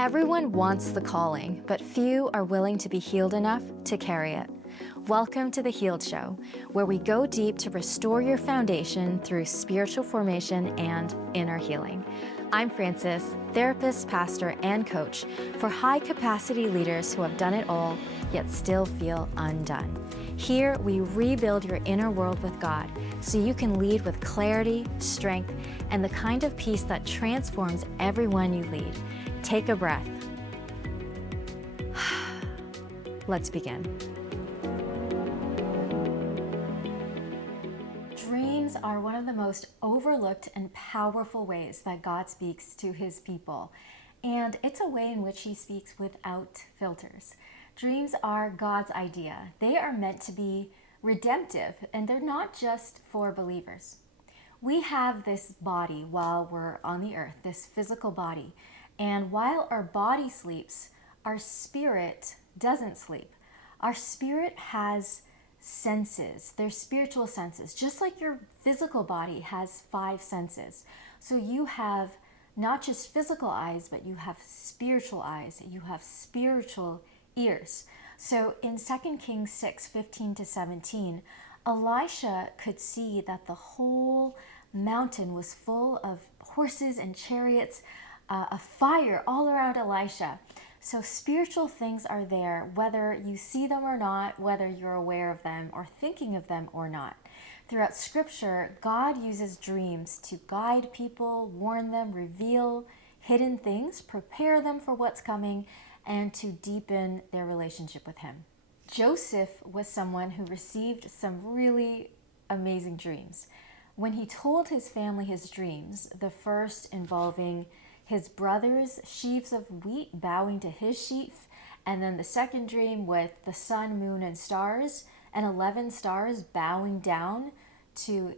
Everyone wants the calling, but few are willing to be healed enough to carry it. Welcome to The Healed Show, where we go deep to restore your foundation through spiritual formation and inner healing. I'm Frances, therapist, pastor, and coach for high-capacity leaders who have done it all, yet still feel undone. Here, we rebuild your inner world with God so you can lead with clarity, strength, and the kind of peace that transforms everyone you lead. Take a breath. Let's begin. Dreams are one of the most overlooked and powerful ways that God speaks to his people. And it's a way in which he speaks without filters. Dreams are God's idea. They are meant to be redemptive, and they're not just for believers. We have this body while we're on the earth, this physical body. And while our body sleeps, our spirit doesn't sleep. Our spirit has senses. They're spiritual senses, just like your physical body has 5 senses. So you have not just physical eyes, but you have spiritual eyes. You have spiritual ears. So in 2 Kings 6:15-17, Elisha could see that the whole mountain was full of horses and chariots, a fire all around Elisha. So spiritual things are there, whether you see them or not, whether you're aware of them or thinking of them or not. Throughout Scripture, God uses dreams to guide people, warn them, reveal hidden things, prepare them for what's coming, and to deepen their relationship with him. Joseph was someone who received some really amazing dreams. When he told his family his dreams, the first involving his brothers' sheaves of wheat bowing to his sheaf, and then the second dream with the sun, moon, and stars, and 11 stars bowing down to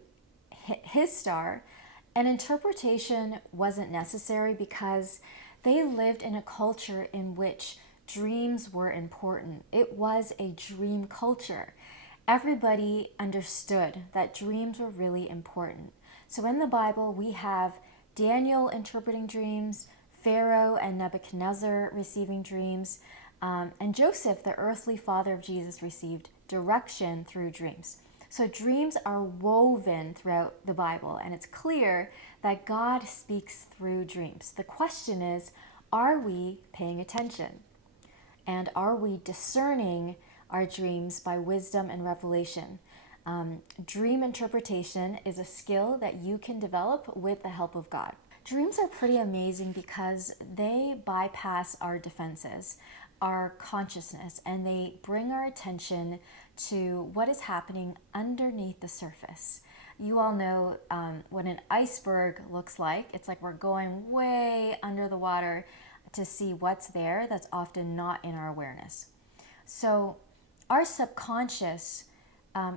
his star, an interpretation wasn't necessary because they lived in a culture in which dreams were important. It was a dream culture. Everybody understood that dreams were really important. So in the Bible, we have Daniel interpreting dreams, Pharaoh and Nebuchadnezzar receiving dreams, and Joseph, the earthly father of Jesus, received direction through dreams. So dreams are woven throughout the Bible, and it's clear that God speaks through dreams. The question is, are we paying attention? And are we discerning our dreams by wisdom and revelation? Dream interpretation is a skill that you can develop with the help of God. Dreams are pretty amazing because they bypass our defenses, our consciousness, and they bring our attention to what is happening underneath the surface. You all know what an iceberg looks like. It's like we're going way under the water to see what's there that's often not in our awareness. So our subconscious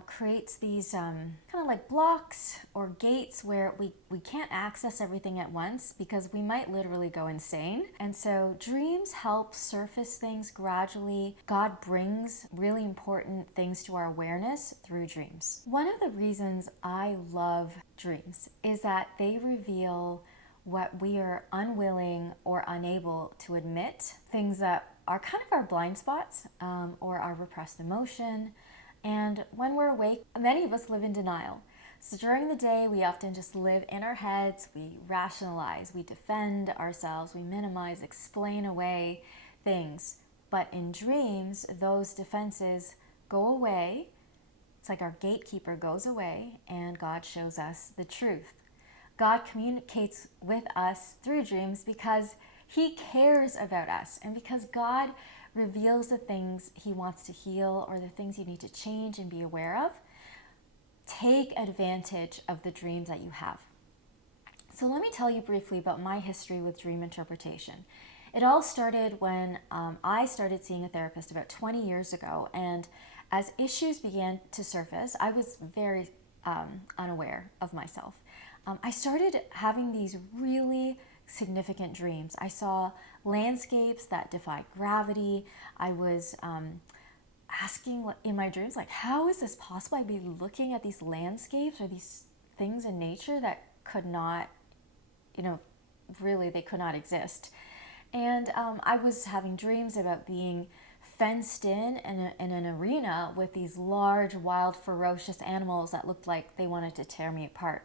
creates these kind of like blocks or gates where we can't access everything at once because we might literally go insane. And so dreams help surface things gradually. God brings really important things to our awareness through dreams. One of the reasons I love dreams is that they reveal what we are unwilling or unable to admit, things that are kind of our blind spots or our repressed emotion. And when we're awake, many of us live in denial. So during the day, we often just live in our heads, we rationalize, we defend ourselves, we minimize, explain away things. But in dreams, those defenses go away. It's like our gatekeeper goes away and God shows us the truth. God communicates with us through dreams because he cares about us and because God reveals the things he wants to heal or the things you need to change and be aware of. Take advantage of the dreams that you have. So let me tell you briefly about my history with dream interpretation. It all started when I started seeing a therapist about 20 years ago, and as issues began to surface, I was very unaware of myself. I started having these really significant dreams. I saw landscapes that defied gravity. I was asking in my dreams, like, how is this possible? I'd be looking at these landscapes or these things in nature that could not, really, they could not exist. And I was having dreams about being fenced in an arena with these large, wild, ferocious animals that looked like they wanted to tear me apart.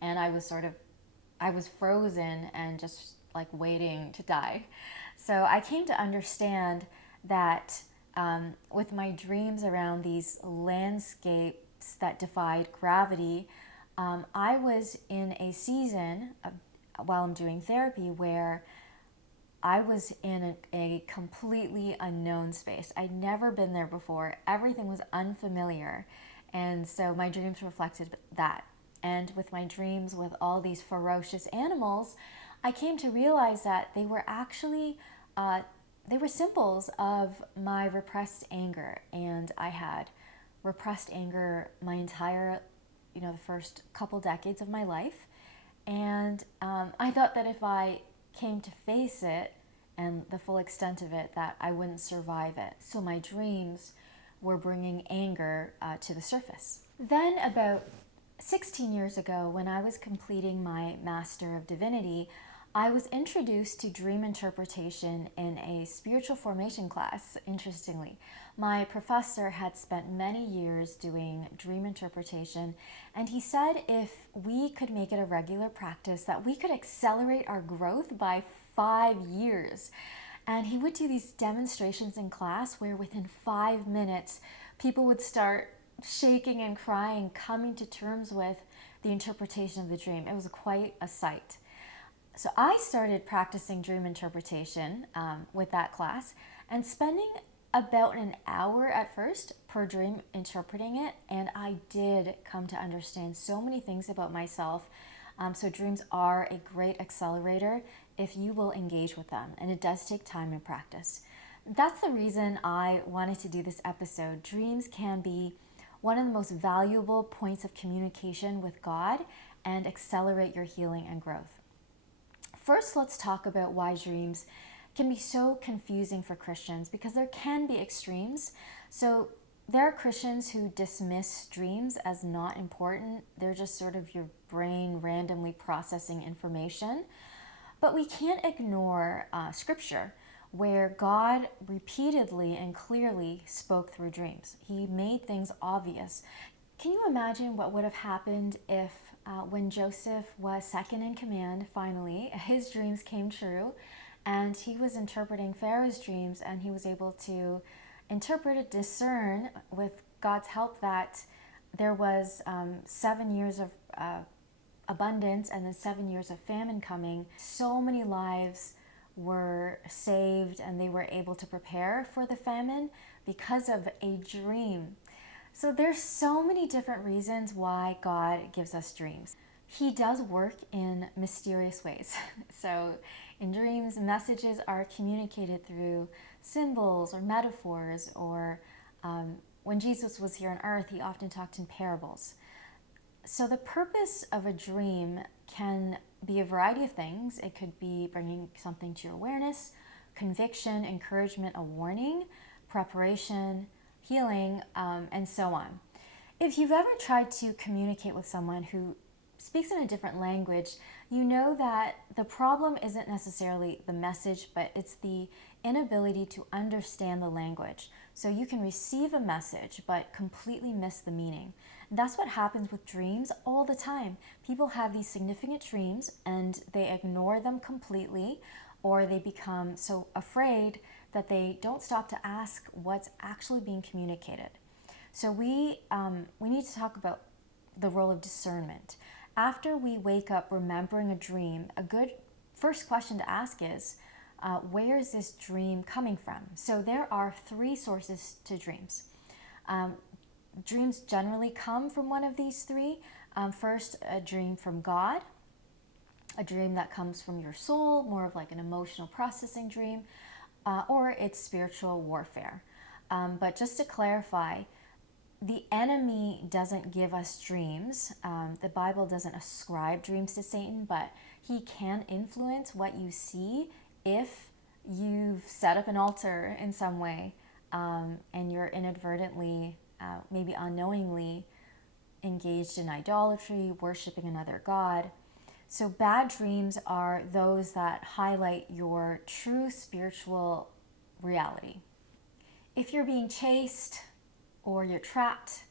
And I was frozen and just like waiting to die. So I came to understand that with my dreams around these landscapes that defied gravity, I was in a season while I'm doing therapy where I was in a completely unknown space. I'd never been there before. Everything was unfamiliar. And so my dreams reflected that. And with my dreams with all these ferocious animals, I came to realize that they were actually they were symbols of my repressed anger. And I had repressed anger my entire, the first couple decades of my life. And I thought that if I came to face it and the full extent of it, that I wouldn't survive it. So my dreams were bringing anger to the surface. Then about 16 years ago, when I was completing my Master of Divinity, I was introduced to dream interpretation in a spiritual formation class, interestingly. My professor had spent many years doing dream interpretation, and he said if we could make it a regular practice, that we could accelerate our growth by 5 years. And he would do these demonstrations in class where within 5 minutes, people would start shaking and crying, coming to terms with the interpretation of the dream. It was quite a sight. So I started practicing dream interpretation with that class and spending about an hour at first per dream interpreting it. And I did come to understand so many things about myself. So dreams are a great accelerator if you will engage with them. And it does take time and practice. That's the reason I wanted to do this episode. Dreams can be one of the most valuable points of communication with God and accelerate your healing and growth. First, let's talk about why dreams can be so confusing for Christians, because there can be extremes. So there are Christians who dismiss dreams as not important. They're just sort of your brain randomly processing information. But we can't ignore scripture, where God repeatedly and clearly spoke through dreams. He made things obvious. Can you imagine what would have happened if when Joseph was second in command, finally, his dreams came true, and he was interpreting Pharaoh's dreams, and he was able to interpret and discern with God's help that there was 7 years of abundance and then 7 years of famine coming. So many lives were saved, and they were able to prepare for the famine because of a dream. So there's so many different reasons why God gives us dreams. He does work in mysterious ways. So in dreams, messages are communicated through symbols or metaphors, or when Jesus was here on earth, he often talked in parables. So the purpose of a dream can be a variety of things. It could be bringing something to your awareness, conviction, encouragement, a warning, preparation, healing, and so on. If you've ever tried to communicate with someone who speaks in a different language, you know that the problem isn't necessarily the message, but it's the inability to understand the language. So you can receive a message, but completely miss the meaning. That's what happens with dreams all the time. People have these significant dreams and they ignore them completely, or they become so afraid that they don't stop to ask what's actually being communicated. So we need to talk about the role of discernment. After we wake up remembering a dream, a good first question to ask is, where is this dream coming from? So there are 3 sources to dreams. Dreams generally come from one of these 3. First, a dream from God, a dream that comes from your soul, more of like an emotional processing dream, or it's spiritual warfare. But just to clarify, the enemy doesn't give us dreams. The Bible doesn't ascribe dreams to Satan, but he can influence what you see if you've set up an altar in some way, and you're inadvertently, maybe unknowingly, engaged in idolatry, worshiping another god. So bad dreams are those that highlight your true spiritual reality. If you're being chased or you're trapped,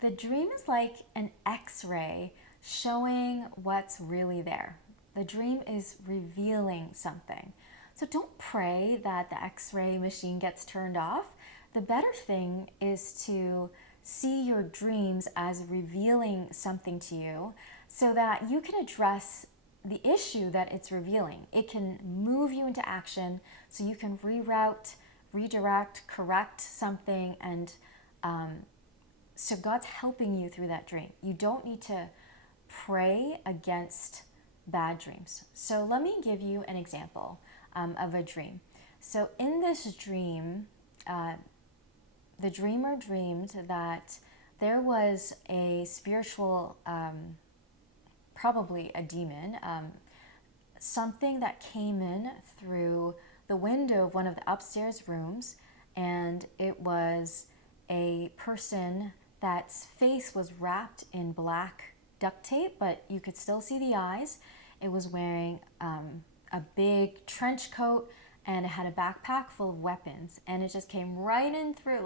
the dream is like an x-ray showing what's really there. The dream is revealing something. So don't pray that the x-ray machine gets turned off. The better thing is to see your dreams as revealing something to you so that you can address the issue that it's revealing. It can move you into action so you can redirect, correct something, and so God's helping you through that dream. You don't need to pray against bad dreams. So let me give you an example of a dream. So in this dream, the dreamer dreamed that there was a spiritual, probably a demon, something that came in through the window of one of the upstairs rooms, and it was a person that's face was wrapped in black duct tape, but you could still see the eyes. It was wearing a big trench coat, and it had a backpack full of weapons, and it just came right in through,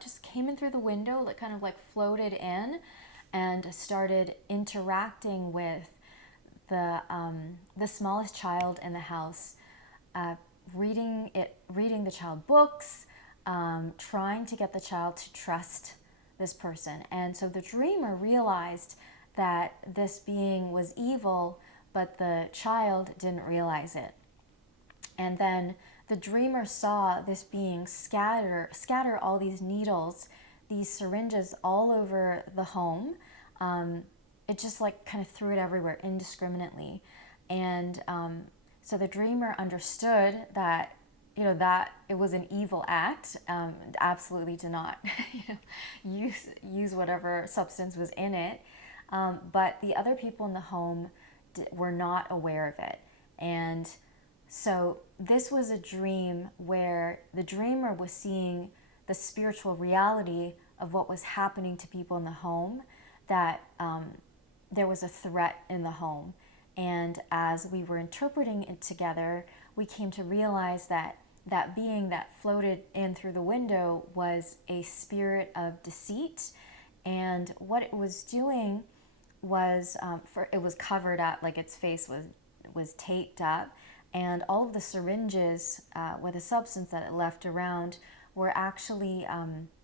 just came in through the window, like kind of like floated in, and started interacting with the smallest child in the house, reading the child books, trying to get the child to trust this person. And so the dreamer realized that this being was evil, but the child didn't realize it. And then the dreamer saw this being scatter all these needles, these syringes all over the home. It just like kind of threw it everywhere indiscriminately. And so the dreamer understood that, that it was an evil act. Absolutely did not use whatever substance was in it. But the other people in the home were not aware of it. And so this was a dream where the dreamer was seeing the spiritual reality of what was happening to people in the home, that there was a threat in the home. And as we were interpreting it together, we came to realize that that being that floated in through the window was a spirit of deceit. And what it was doing was, it was covered up, like its face was taped up. And all of the syringes with a substance that it left around were actually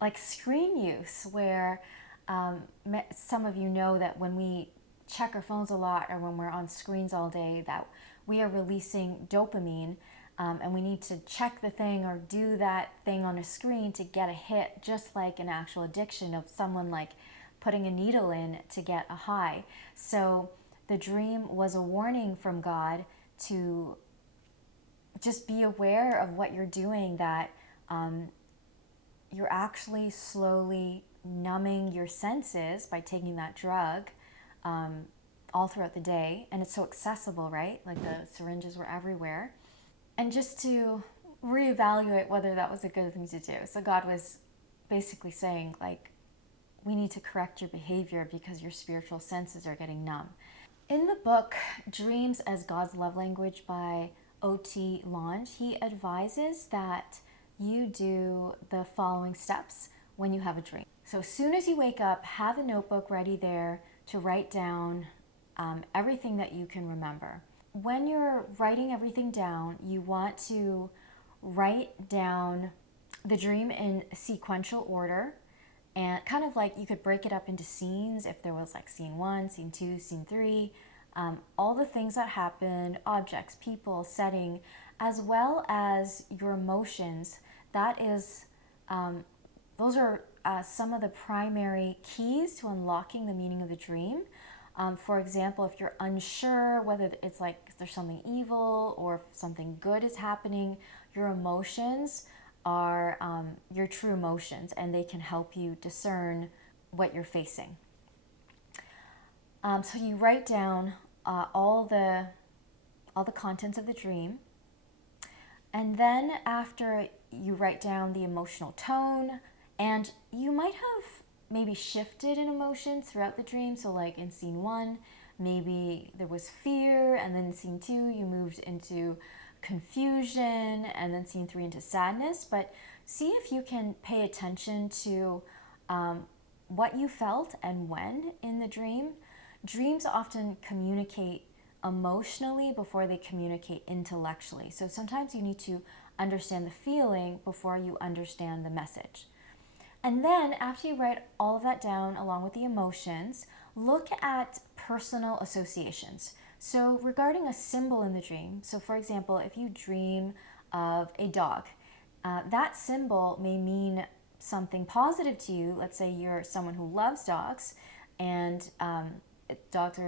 like screen use, where some of you know that when we check our phones a lot or when we're on screens all day, that we are releasing dopamine, and we need to check the thing or do that thing on a screen to get a hit, just like an actual addiction of someone like putting a needle in to get a high. So the dream was a warning from God to just be aware of what you're doing, that you're actually slowly numbing your senses by taking that drug all throughout the day. And it's so accessible, right? Like the syringes were everywhere. And just to reevaluate whether that was a good thing to do. So God was basically saying, like, we need to correct your behavior because your spiritual senses are getting numb. In the book, Dreams as God's Love Language by O.T. Lange, he advises that you do the following steps when you have a dream. So as soon as you wake up, have a notebook ready there to write down everything that you can remember. When you're writing everything down, you want to write down the dream in sequential order, and kind of like you could break it up into scenes if there was like scene 1, scene 2, scene 3, all the things that happen, objects, people, setting, as well as your emotions. That is, those are some of the primary keys to unlocking the meaning of the dream. For example, if you're unsure whether it's like there's something evil or if something good is happening, your emotions are your true emotions, and they can help you discern what you're facing. So you write down all the contents of the dream, and then after you write down the emotional tone, and you might have maybe shifted in emotions throughout the dream. So like in scene 1, Maybe there was fear, and then scene 2, you moved into confusion, and then scene 3 into sadness. But see if you can pay attention to what you felt and when in the dream. Dreams often communicate emotionally before they communicate intellectually. So sometimes you need to understand the feeling before you understand the message. And then after you write all of that down along with the emotions, look at personal associations. So regarding a symbol in the dream, so for example, if you dream of a dog, that symbol may mean something positive to you. Let's say you're someone who loves dogs, and dogs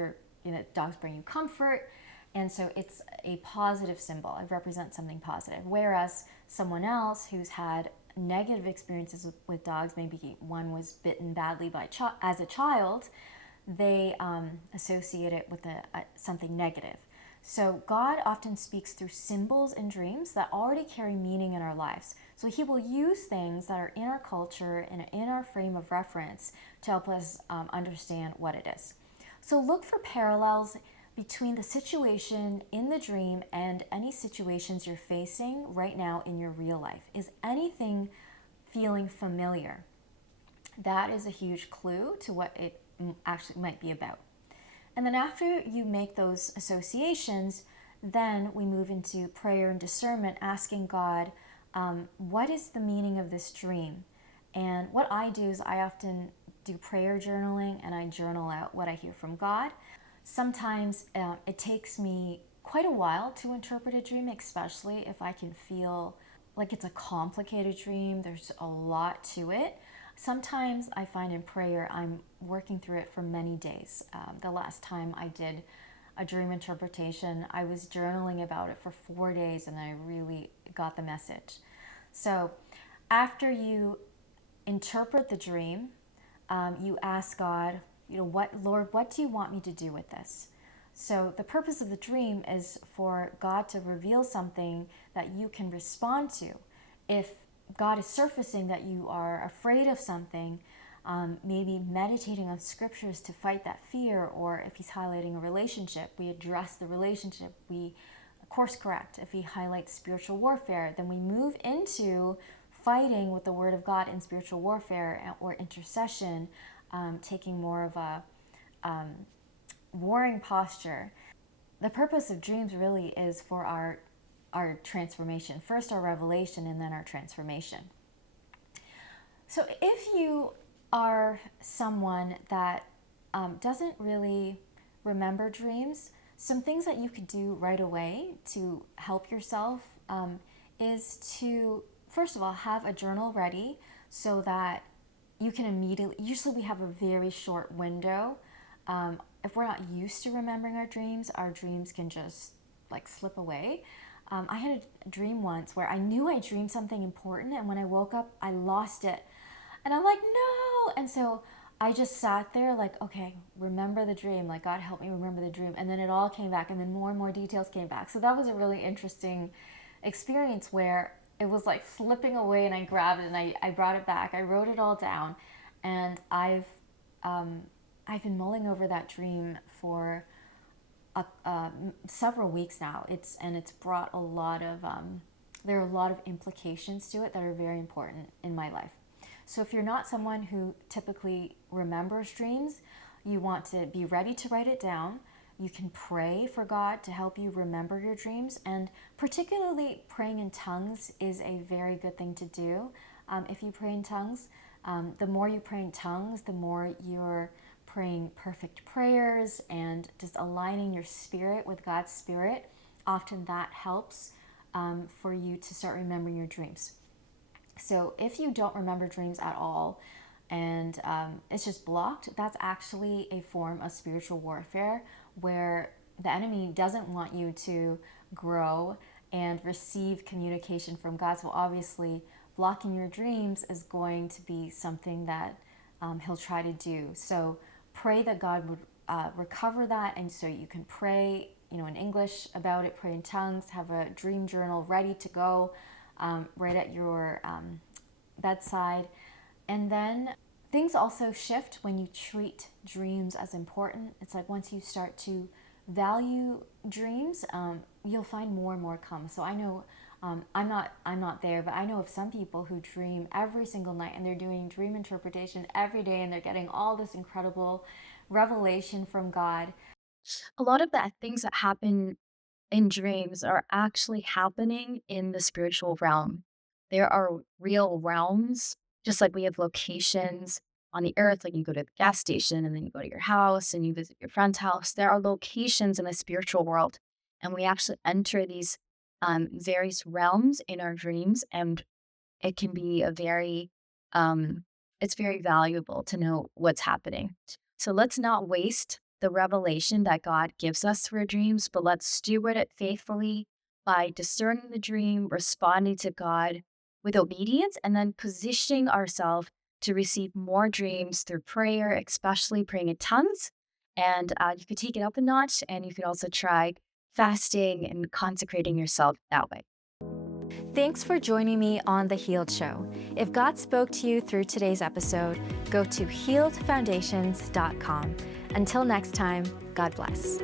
bring you comfort, and so it's a positive symbol. It represents something positive. Whereas someone else who's had negative experiences with dogs, maybe one was bitten badly as a child, they associate it with something negative. So God often speaks through symbols and dreams that already carry meaning in our lives. So he will use things that are in our culture and in our frame of reference to help us understand what it is. So look for parallels between the situation in the dream and any situations you're facing right now in your real life. Is anything feeling familiar? That is a huge clue to what it actually might be about. And then after you make those associations, then we move into prayer and discernment, asking God, what is the meaning of this dream? And what I do is I often do prayer journaling, and I journal out what I hear from God. Sometimes it takes me quite a while to interpret a dream, especially if I can feel like it's a complicated dream. There's a lot to it. Sometimes I find in prayer I'm working through it for many days. The last time I did a dream interpretation, I was journaling about it for 4 days, and I really got the message. So after you interpret the dream, you ask God, Lord, what do you want me to do with this? So the purpose of the dream is for God to reveal something that you can respond to. If God is surfacing that you are afraid of something, maybe meditating on scriptures to fight that fear, or if he's highlighting a relationship, we address the relationship, we course correct. If he highlights spiritual warfare, then we move into fighting with the word of God in spiritual warfare or intercession, taking more of a warring posture. The purpose of dreams really is for our transformation. First our revelation, and then our transformation. So if you are someone that doesn't really remember dreams, some things that you could do right away to help yourself is to, first of all, have a journal ready so that you can immediately, usually we have a very short window. If we're not used to remembering our dreams can just slip away. I had a dream once where I knew I dreamed something important, and when I woke up, I lost it. And I'm like, no! And so I just sat there okay, remember the dream. God, help me remember the dream. And then it all came back, and then more and more details came back. So that was a really interesting experience where it was slipping away, and I grabbed it and I brought it back. I wrote it all down, and I've been mulling over that dream for several weeks now. It's brought a lot of there are a lot of implications to it that are very important in my life. So if you're not someone who typically remembers dreams, you want to be ready to write it down. You can pray for God to help you remember your dreams, and particularly praying in tongues is a very good thing to do. If you pray in tongues, the more you pray in tongues, the more you're praying perfect prayers and just aligning your spirit with God's spirit. Often that helps for you to start remembering your dreams. So if you don't remember dreams at all and it's just blocked, that's actually a form of spiritual warfare where the enemy doesn't want you to grow and receive communication from God. So obviously blocking your dreams is going to be something that he'll try to do. So pray that God would recover that, and so you can pray in English about it, pray in tongues, have a dream journal ready to go right at your bedside. And then Things also shift when you treat dreams as important. It's like once you start to value dreams, you'll find more and more come. So I know I'm not there, but I know of some people who dream every single night and they're doing dream interpretation every day and they're getting all this incredible revelation from God. A lot of the things that happen in dreams are actually happening in the spiritual realm. There are real realms, just like we have locations on the earth, like you go to the gas station and then you go to your house and you visit your friend's house. There are locations in the spiritual world, and we actually enter these various realms in our dreams, and it can be a very it's very valuable to know what's happening. So let's not waste the revelation that God gives us through our dreams, but let's steward it faithfully by discerning the dream, responding to God with obedience, and then positioning ourselves to receive more dreams through prayer, especially praying in tongues. And you could take it up a notch, and you could also try fasting and consecrating yourself that way. Thanks for joining me on The Healed Show. If God spoke to you through today's episode, go to healedfoundations.com. Until next time, God bless.